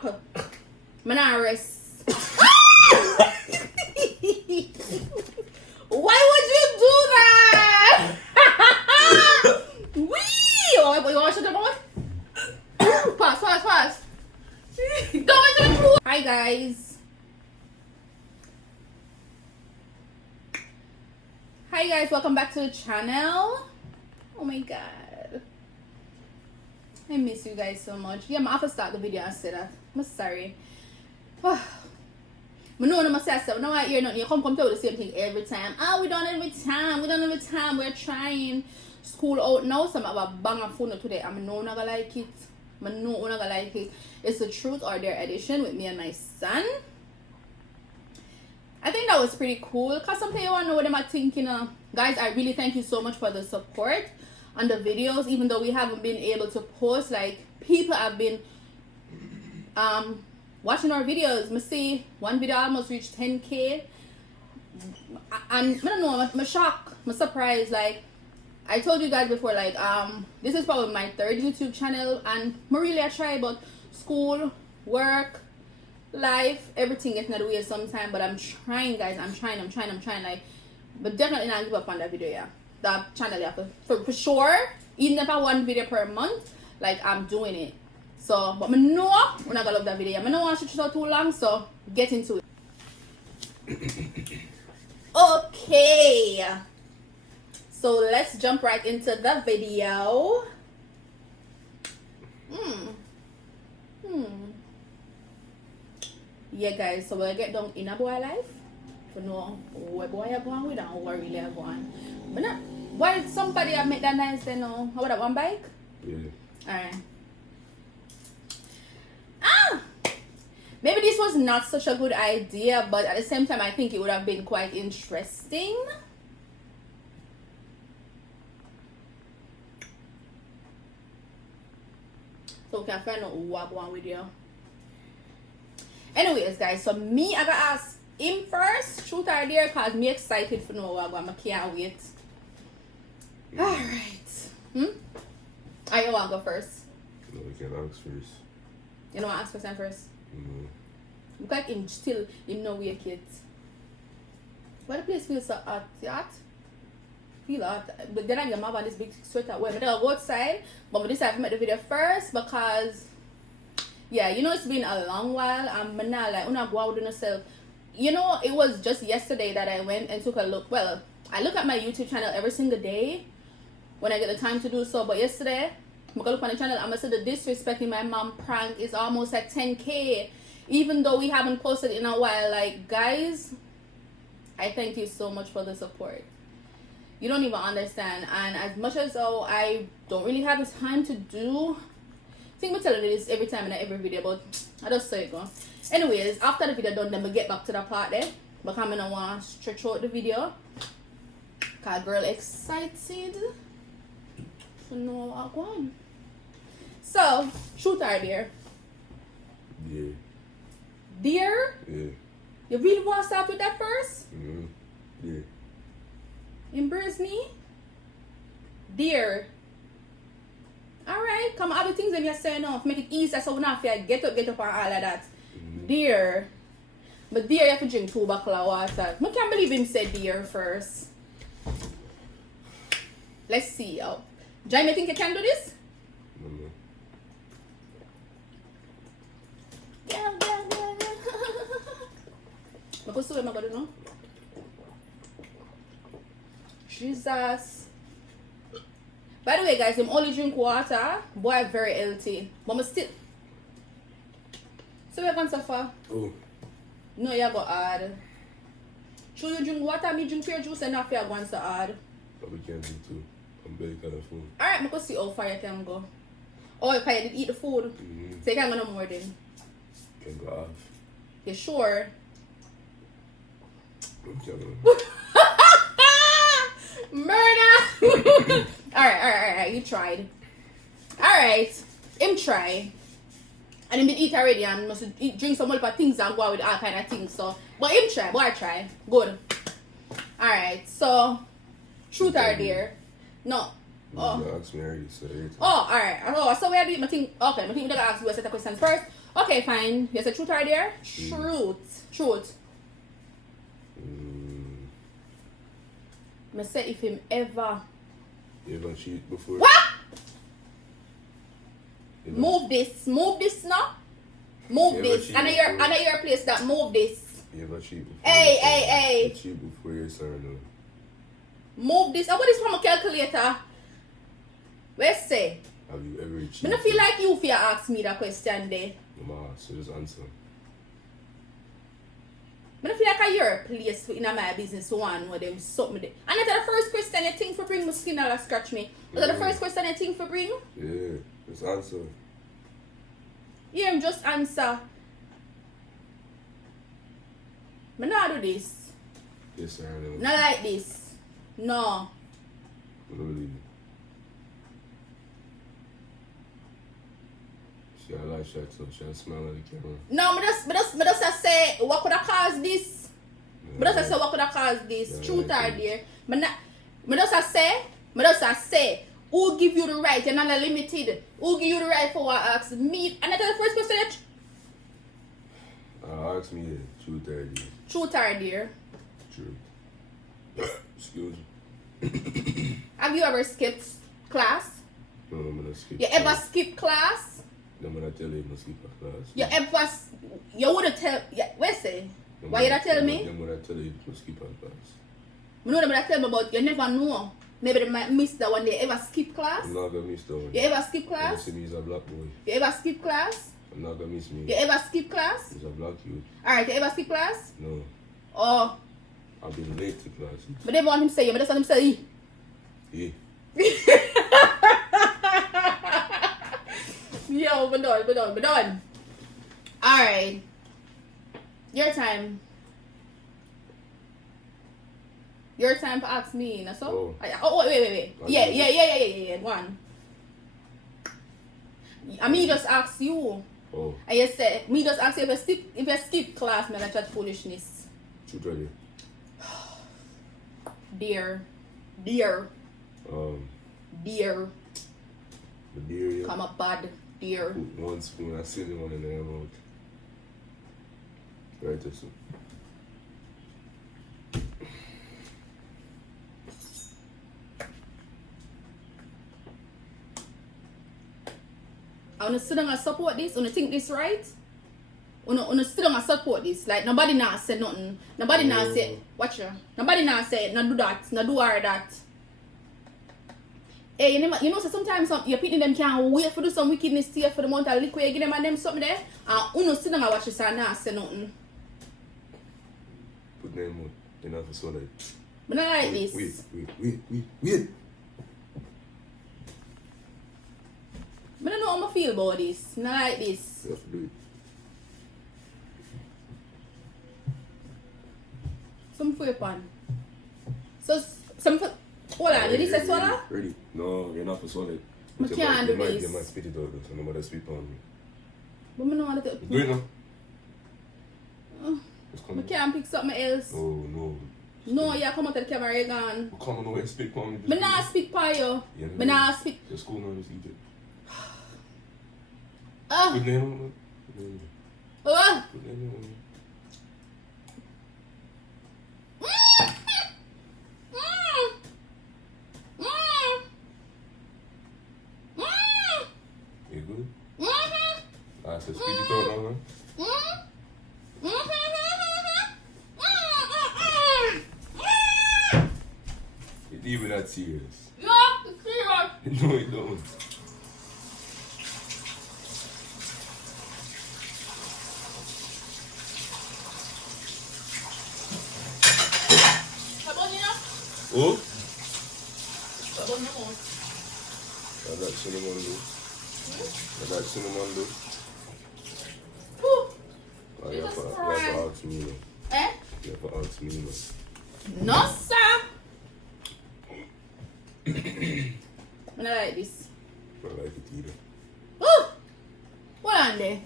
stop. Manaris. Why would you do that? Wee! Oh, you want to shut the mouth? Pass. Go into the pool. Hi guys. Hi guys, welcome back to the channel. Oh my god. I miss you guys so much. Yeah, I'm going to start the video and say that. I'm sorry. I know I'm say stuff. Now I hear nothing. You come tell the same thing every time. We don't every time. We're trying. School out now. So I'm have a bang of phone today. I'm not gonna like it. I'm not gonna like it. It's the truth or dare edition with me and my son. I think that was pretty cool. Cause sometimes you wanna know what am I thinking. Guys, I really thank you so much for the support on the videos. Even though we haven't been able to post, like people have been watching our videos. I see one video almost reached 10K. And I don't know, I'm shocked, I'm surprised. Like I told you guys before, like this is probably my third YouTube channel, and I try, but school, work, life, everything gets in the way sometimes. But I'm trying, guys. I'm trying. Like, but definitely not give up on that video. Yeah, that channel, yeah, for sure. Even if I one video per month, like I'm doing it. So, but I know we're not gonna love that video. I don't want to shoot it out too long, so get into it. Okay, so let's jump right into the video. Yeah, guys. So we'll get down in a boy life. For know where boy are going, we don't know where really are going. But not why somebody have made that nice. Then how about that one bike? Yeah. Alright. Maybe this was not such a good idea, but at the same time, I think it would have been quite interesting. So we can find out who I go with you. Anyways, guys, so me, I gotta ask him first. Truth or dare, cause me excited for know what I can't wait. Alright. I you want to go first? No, we can ask first. You know what, ask first? Mm-hmm. Look like him still, him know we're kids. Why the place feels so hot? Hot? Feel hot. But then I get my this big sweater. Well, I'm gonna go outside, but I decided to make the video first because, yeah, you know, it's been a long while. I'm not like, I'm not going out with myself. You know, it was just yesterday that I went and took a look. Well, I look at my YouTube channel every single day when I get the time to do so. But yesterday, I'm gonna look on the channel. I'm gonna say the disrespecting my mom prank is almost at 10K. Even though we haven't posted in a while. Like, guys, I thank you so much for the support. You don't even understand. And as much as though I don't really have the time to do, I think I'm telling you this every time in every video, but I just say it go. Anyways, after the video done, then we get back to the part there. But I'm gonna want to stretch out the video. Cause girl excited to know what I'm going. So, truth or dare? Yeah. Dear? Yeah. You really want to start with that first? Mm-hmm. Yeah. Embrace me? Dear. Alright, come other things that you're saying off. Make it easier so we don't have to get up and all of that. Mm-hmm. Dear. But dear, you have to drink 2 bottles of water. I can't believe him said dear first. Let's see. Jaime, you think you can do this? Mm-hmm. Yeah. What am I going to know? Jesus. By the way, guys, I'm only drink water. Boy, very healthy. But I'm still. So we're going to suffer. Oh. No, you're going to add. Should you drink water? Me drink your juice and after you're going to add. But we can't do too. I'm very kind of full. Alright, I'm going to see how far you can go. Oh, if I did eat the food. Mm-hmm. So you can't go no more then. Can go off. You sure? Murder! Alright. You tried. Alright. Him try. And him did eat already and must drink some more things and go out with all kind of things. So, but him try. Boy, try. Good. Alright. So, truth or dare? No. Oh. You asked me already, so Oh, alright. Oh, so we are doing my thing. Okay, my thing we're gonna ask you a set of questions first. Okay, fine. There's a truth or dare? Truth. Me say if him ever. You ever cheat before? What? You Move this now. Move You this. ever And cheat before? your place that move this. You ever cheat before? Hey. You cheat before your son. Move this. I want this from a calculator. Where say? Have you ever cheated? I don't feel like you if you ask me that question there. No, so just answer. I don't feel like I your place in my business one where them something there. And that's the first question you think for bring my skin or scratch me. Was that the first question you think for bring? Yeah, just answer. Yeah, just answer. I not do this. Yes, sir. I know. Not like this. No. I don't believe you. She had a light shot, so she had a smile at the camera. No, me just say what could have caused this? Me just say what could have caused this? Yeah, Truth like or dare? Me just say who give you the right? You're not limited. Who give you the right for what ask me? And that's the first question. Ask me the truth or dare. Truth or dare? Truth. Excuse me. Have you ever skipped class? No, I'm gonna skip. You ever skip class? I'm gonna tell you I'm gonna skip a class. You wouldn't tell. Where say? Why you not tell me? I'm gonna tell you to skip a class. You know they tell me about you never know. Maybe they might miss that one. They ever skip class? I'm not gonna miss that one. You ever skip You class? see me as a black boy. You ever skip class? I'm not gonna miss me. You ever skip class? He's a black youth. Alright, you ever skip class? No. Oh, I've been late to class. but they want him say you, but that's what him say. Yeah. Yo, we're done. Alright. Your time. Your time to ask me, that's all? Oh, wait. Yeah. One. I mean, just ask you. Oh. And you say, me just ask you if you skip class, man, I chat foolishness. Truth or dare? Dear. The beer, yeah. Come up bad, dear. Put one spoon, I see the one in their mouth. Right, that's it. I wanna sit down and support this. Wanna think this right? Wanna sit down and support this. Like nobody now say nothing. Nobody now say watch her. Nobody now say no do that, no do her that. Hey, you know so sometimes your people them can't wait for do some wickedness to you for the amount of liquor you give them and them something there. And uno sit down and watch this and now say nothing. Put them on. You're not for solid. But not like this. Wait. I don't know how I feel about this. Not like this. You have to do it. Some for your pan. So some for hold on, did you say swallow? Ready? No, you're not for solid. I can't do this. You might spit it out, so nobody spit on me. But I don't want to Do it now. I can't pick something else. Oh, no. No, you come out of the camera, you're gone. Come on, no, spit on me. I not speak for you. Yeah, I not speak. The school now, just eat it. Ah. Put them on. Ah. Put them on. You good? I said spit it out now, man. It even that serious. No, it's serious. No, it don't. Oh? I got cinnamon do. Oh, you have to ask me now. Eh? You have to ask me now. No, sir. I don't like this. I like it either. Oh! Hold on there.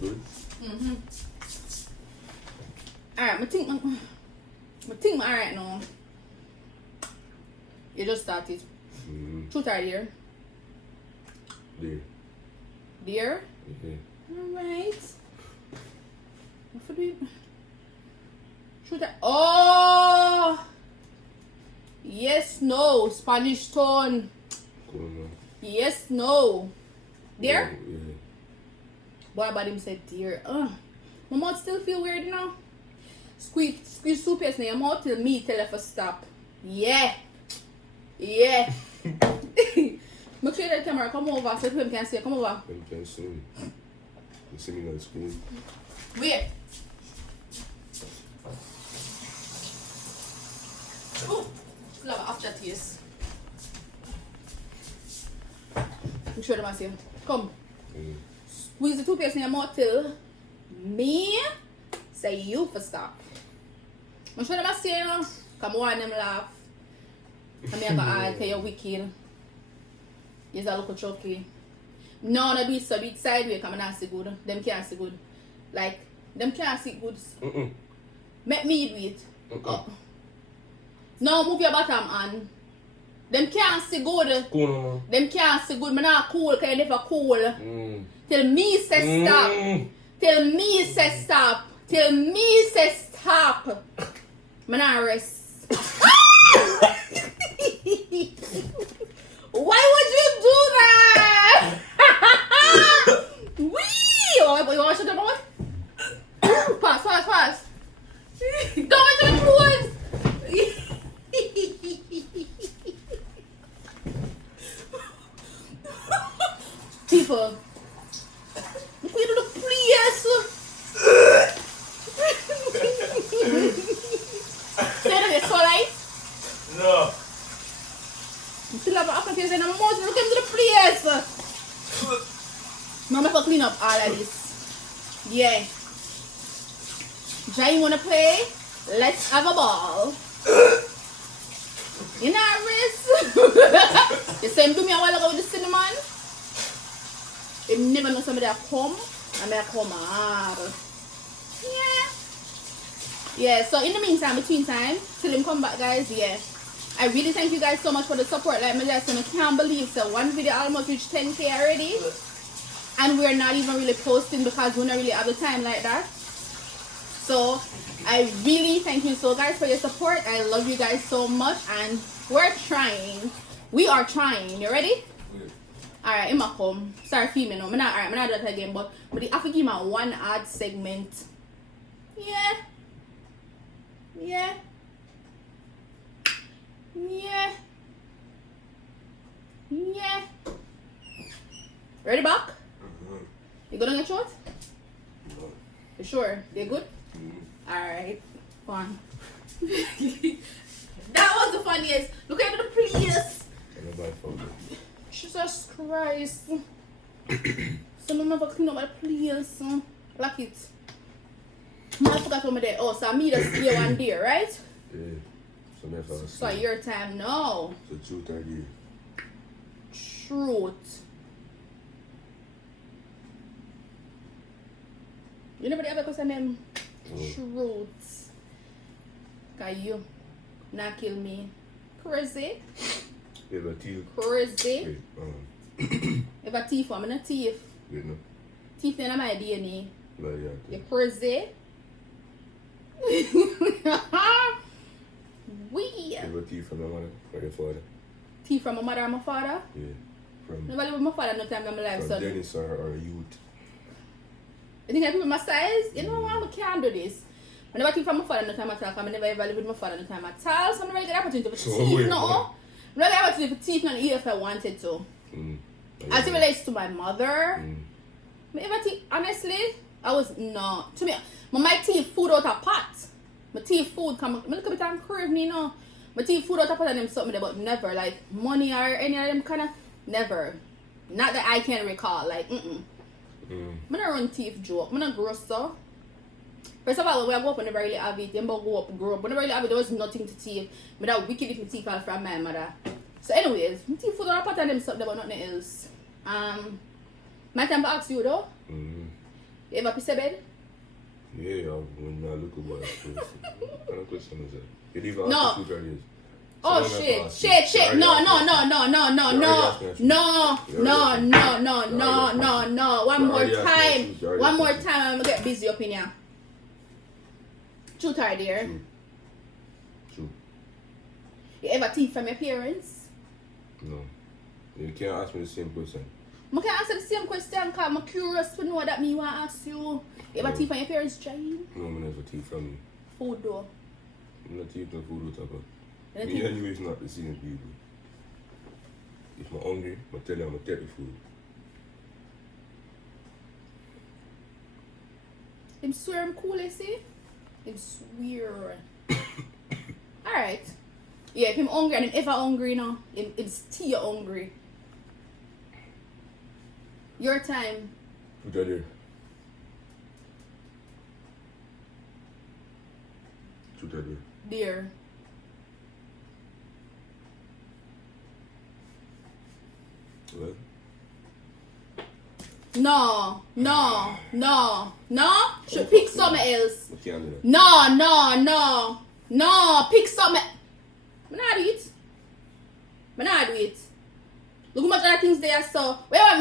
Good? Alright, I think I think I'm alright now. You just started. Truth or dare? There. Dare? Alright. What for do Truth or... Oh! Yes, no. Spanish tone. Cool, Yes, no. Dare? Yeah. What about him said dear? My mouth still feel weird now. Squeeze toothpaste in your mouth till me tell her to stop. Yeah. Yeah. Make sure the camera come over so people can see you. Come over. Them can see me. You see me on the screen. Wait. Oh, still have an aftertaste. Make sure them see you. Come. Squeeze the toothpaste in your mouth till me say you for stop. I'm sure them I say, you know, come on them laugh. I'm going to add because you're wicked. You're a little chucky. No, do it so, do it sideways because I'm not see good. Them can't see good. Like, them can't see good. Make me do it. No, move your bottom hand. Them can't see good. Cool, man. Them can't see good. I'm not cool because you never cool. Till me say stop. Till me say stop. Till me say stop. I'm not rest. Why would you do that? Wee! Oh, you want to shut your mouth? Pass. Go into the woods. People, look at the place. Say that it's so light. No. You still have an aftertaste in my mouth. Look into the place. Now I'm going to clean up all of this. Yeah. Jai, you want to play? Let's have a ball. You nervous? The same do me a while ago with the cinnamon. You never know somebody that come and they come hard. Yeah, so in the meantime, between time, till him come back, guys, yeah. I really thank you guys so much for the support. Like, I can't believe so. One video almost reached 10K already. And we're not even really posting because we don't really have the time like that. So, I really thank you so guys for your support. I love you guys so much. And we're trying. We are trying. You ready? Alright, I'm going to come. Sorry, female. No. I'm not do that again. But I have to give my one ad segment. Yeah. Ready, back? You good on your short? No. You sure? You good? Alright. Go on. That was the funniest. Look at the place. Jesus Christ. So no never clean up my place. Lock it. I forgot what I'm there. Oh, so I meet us here one day, right? Yeah. So your time now. So truth or dare? Truth. You never ever question them truth. Cause you not kill me. Crazy. You have a teeth? Crazy. Wait, If a thief, I'm not a thief. you know? Thief in my DNA. Like, yeah. You're crazy. We. You have a teeth from your mother or your father? Thief from my mother and my father? Yeah. From Never live with my father no time in my life, from son. Dennis or youth. You think I people my size? You know what? I can't do this. I never think from my father no time at all. I never ever live with my father no time at all. So I never get the opportunity for teeth, no. I never get the opportunity for teeth, no, even if I wanted to. As it relates to my mother, honestly, I was not. To me, my teeth food out of pot. My teeth food come. I look a bit and crave me, you know. My teeth food out of pot and them something, but never like money or any of them kind of never. Not that I can recall. Like, I'm not run teeth joke. I'm not gross so. First of all, when I grew up, I never really have it. I grow up. When I never really have it, there was nothing to teeth. But that wicked if my teeth all from my mother. So anyways, my teeth food out of pot and them something, but nothing else. My time to ask you though. You ever piss a bed? Yeah, when I look about it, what kind of question is that? You leave No. after 2:30 is. Oh shit. No. One more time, I'm gonna get busy up in here. Truth or dare? True. You ever thief from your parents? No. You can't ask me the same question. I can answer the same question because I'm curious to know what that means. I want to ask you. You ever thief from your parents' child? No, I never thief from you. Food though. I'm not thief no food with me and you is not the same people. If I'm hungry, I tell you I'm going to take the food. Him swear I'm cool, you see? Him swear. Alright. Yeah, if him hungry and him ever hungry, you know, him still hungry. Your time. Put that there. Put that there. Dear. What? No. Should pick something else. I can't do that. No. Pick something. I'm not do it. Look how much other things there, so why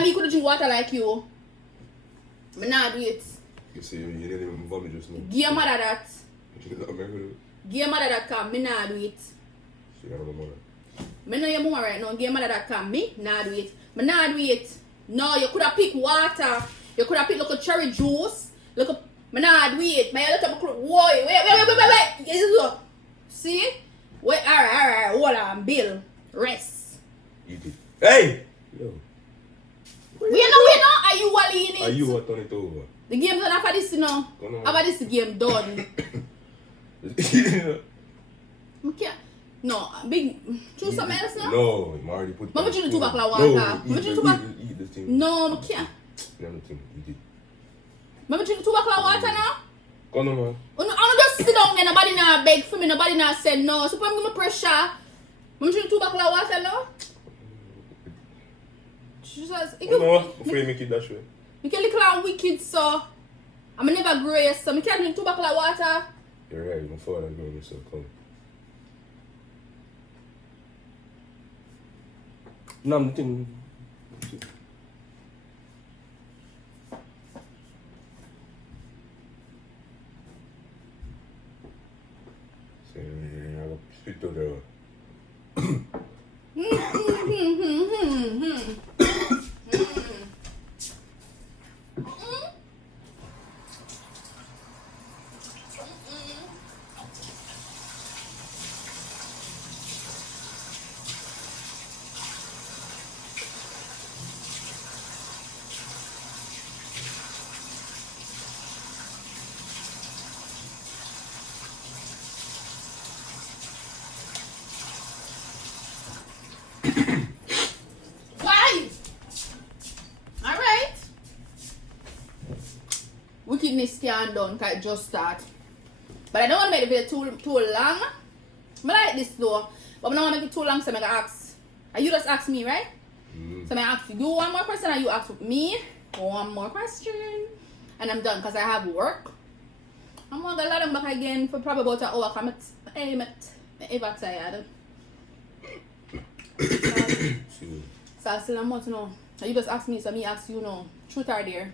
me couldn't drink water like you? I'm not do it. You see, you didn't even vomit just now. Give your mother that. You not remember that? Give your mother that cause me not do it. She got my mother. Me know your mama right now. Give your mother that cause me not do it. Me not do it. No, you could have picked water. You could have picked like a cherry juice. Look up. Me not do it. Me look up. Wait. See? Wait. Alright. Hold on, Bill. Rest. You did. Hey! Yo. We know. Are you Wally in it? Are you what turn it over? The game done after this, you know. After this, the game done. Okay. No, big. Choose something else now? No, I already put. Mama, you do back la water. No, eat the thing. No, I can't. No, the thing. You did. Mama, you do back la water now? Come on, man. I'm just sit down there. Nobody now beg for me. Nobody now say no. So I'm gonna pressure. Mama, you do back la water now? Jesus. No, before you make it that way. You can look like wicked, so I'm never grace, so I can't drink 2 bottles of water. You're right, my father going to come. No, I'm thinking. So, I'll speak to the. Why? Alright. Wickedness can't done because it just start. But I don't want to make the video too long. I like this though. But I don't want to make it too long, so I'm going to ask. And you just ask me, right? So I'm going to ask you one more question and you ask me one more question. And I'm done because I have work. I'm going to let them back again for probably about an hour. I'm ever tired. So I still want to know. And you just ask me, so me ask you now. Truth or dare?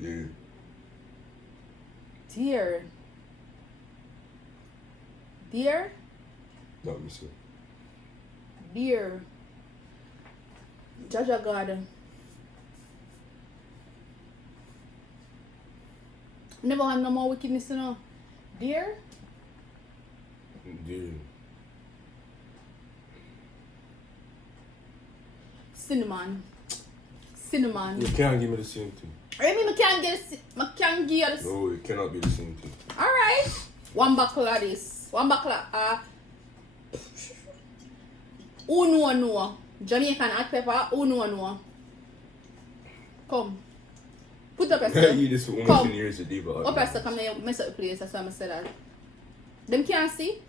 Yeah. Dear? Not me, sir. Dear. Jaja God. Never have no more wickedness, you know. Dear? Dear. Cinnamon. You can't give me the same thing. I mean, I can't give you this. No, it cannot be the same thing. Alright. One buckle of this. One buckle of no. Jamaican hot pepper. No. Come. Put up I eat this for almost 10 years a day, but up as come here, mess up the place. That's why I said that. Them can't see.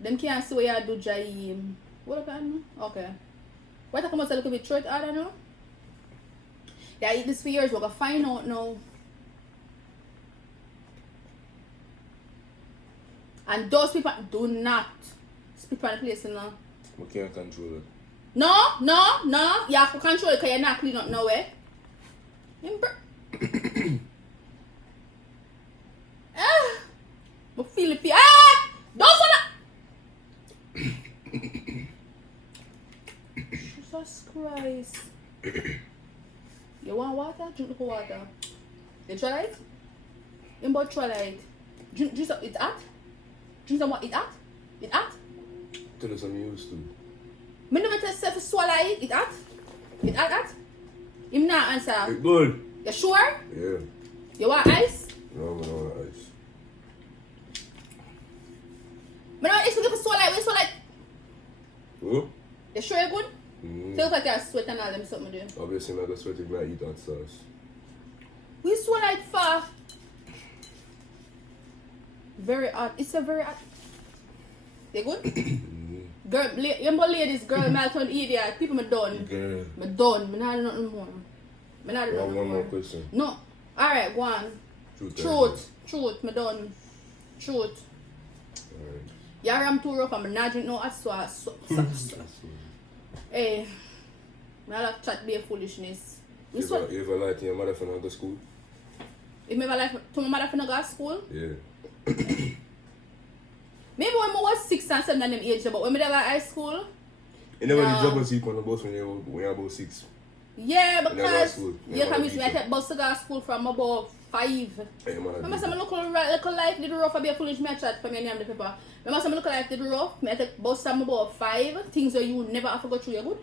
Them can't see where you do jai. What up, man? Okay. Why come out a little bit short? I don't know. They eat this for years. We're gonna find out now. And those people do not spit on the place, you know. We can't control it. No. You have to control it because you're not clean up nowhere. I feel it. Don't fall up. Jesus Christ. You want water? Drink the water. You try it? You about try it. Drink some. It's hot? Drink some what? It's hot? It's hot? Tell us I'm used to. I never tell yourself to swallow it. It's hot? It's hot? Him not answer. It's good. You sure? Yeah. You want ice? No, I don't want ice. I don't expect you to swallow it. Swallow it. Who? You sure you're good? Mm. So look like you're sweat and all them something do. Obviously, I'm not going to sweat if I eat that sauce. We swallow it for very hot. It's a very hot. You good? Girl, you ladies, girl, I'm not idiot. People, I'm done. Girl. I'm done. I'm not doing nothing more. I'm not doing Well, nothing one more more. question. No. Alright, go on. Truth. I'm done. Truth. Alright. Yeah, I'm too rough. I'm not drinking no hot sauce. Hey. I like chat be a foolishness. You ever lied to your mother for not go to school? If I ever lied to my mother for not go to school? Yeah. Maybe when I was 6 and 7 and them age, but when I was high school. You never did No. drop a seat on the bus when you were about 6. Yeah, never because school. you Never can use me teacher. I take bus to go to school from about 5. Hey, man, Remember some local life did rough, I be a foolish me a chat for me and name the paper. Remember some local life did rough, me I take bus from about 5, things that you never have to go through, you good?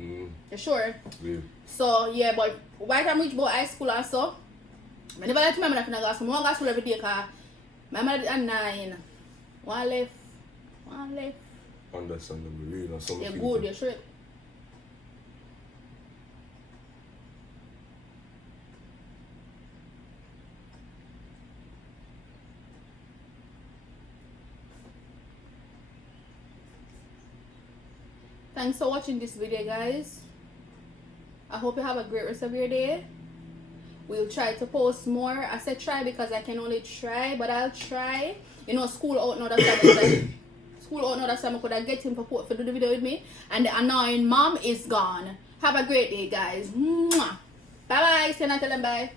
Mm. You sure? Yeah. So yeah, but by the time I reach about high school and so, I never like to my mother to go to school. I go to school every day because my mother did at 9. One left. Understandable, really. That's some You're feeling. good, you're sure. Thanks for watching this video, guys. I hope you have a great rest of your day. We'll try to post more. I said try because I can only try, but I'll try. You know, school out now, that's time. School out now, that's time I could get him to do the video with me. And the annoying mom is gone. Have a great day, guys. Mwah. Bye bye. Say not tell them bye.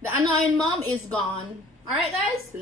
The annoying mom is gone. Alright, guys.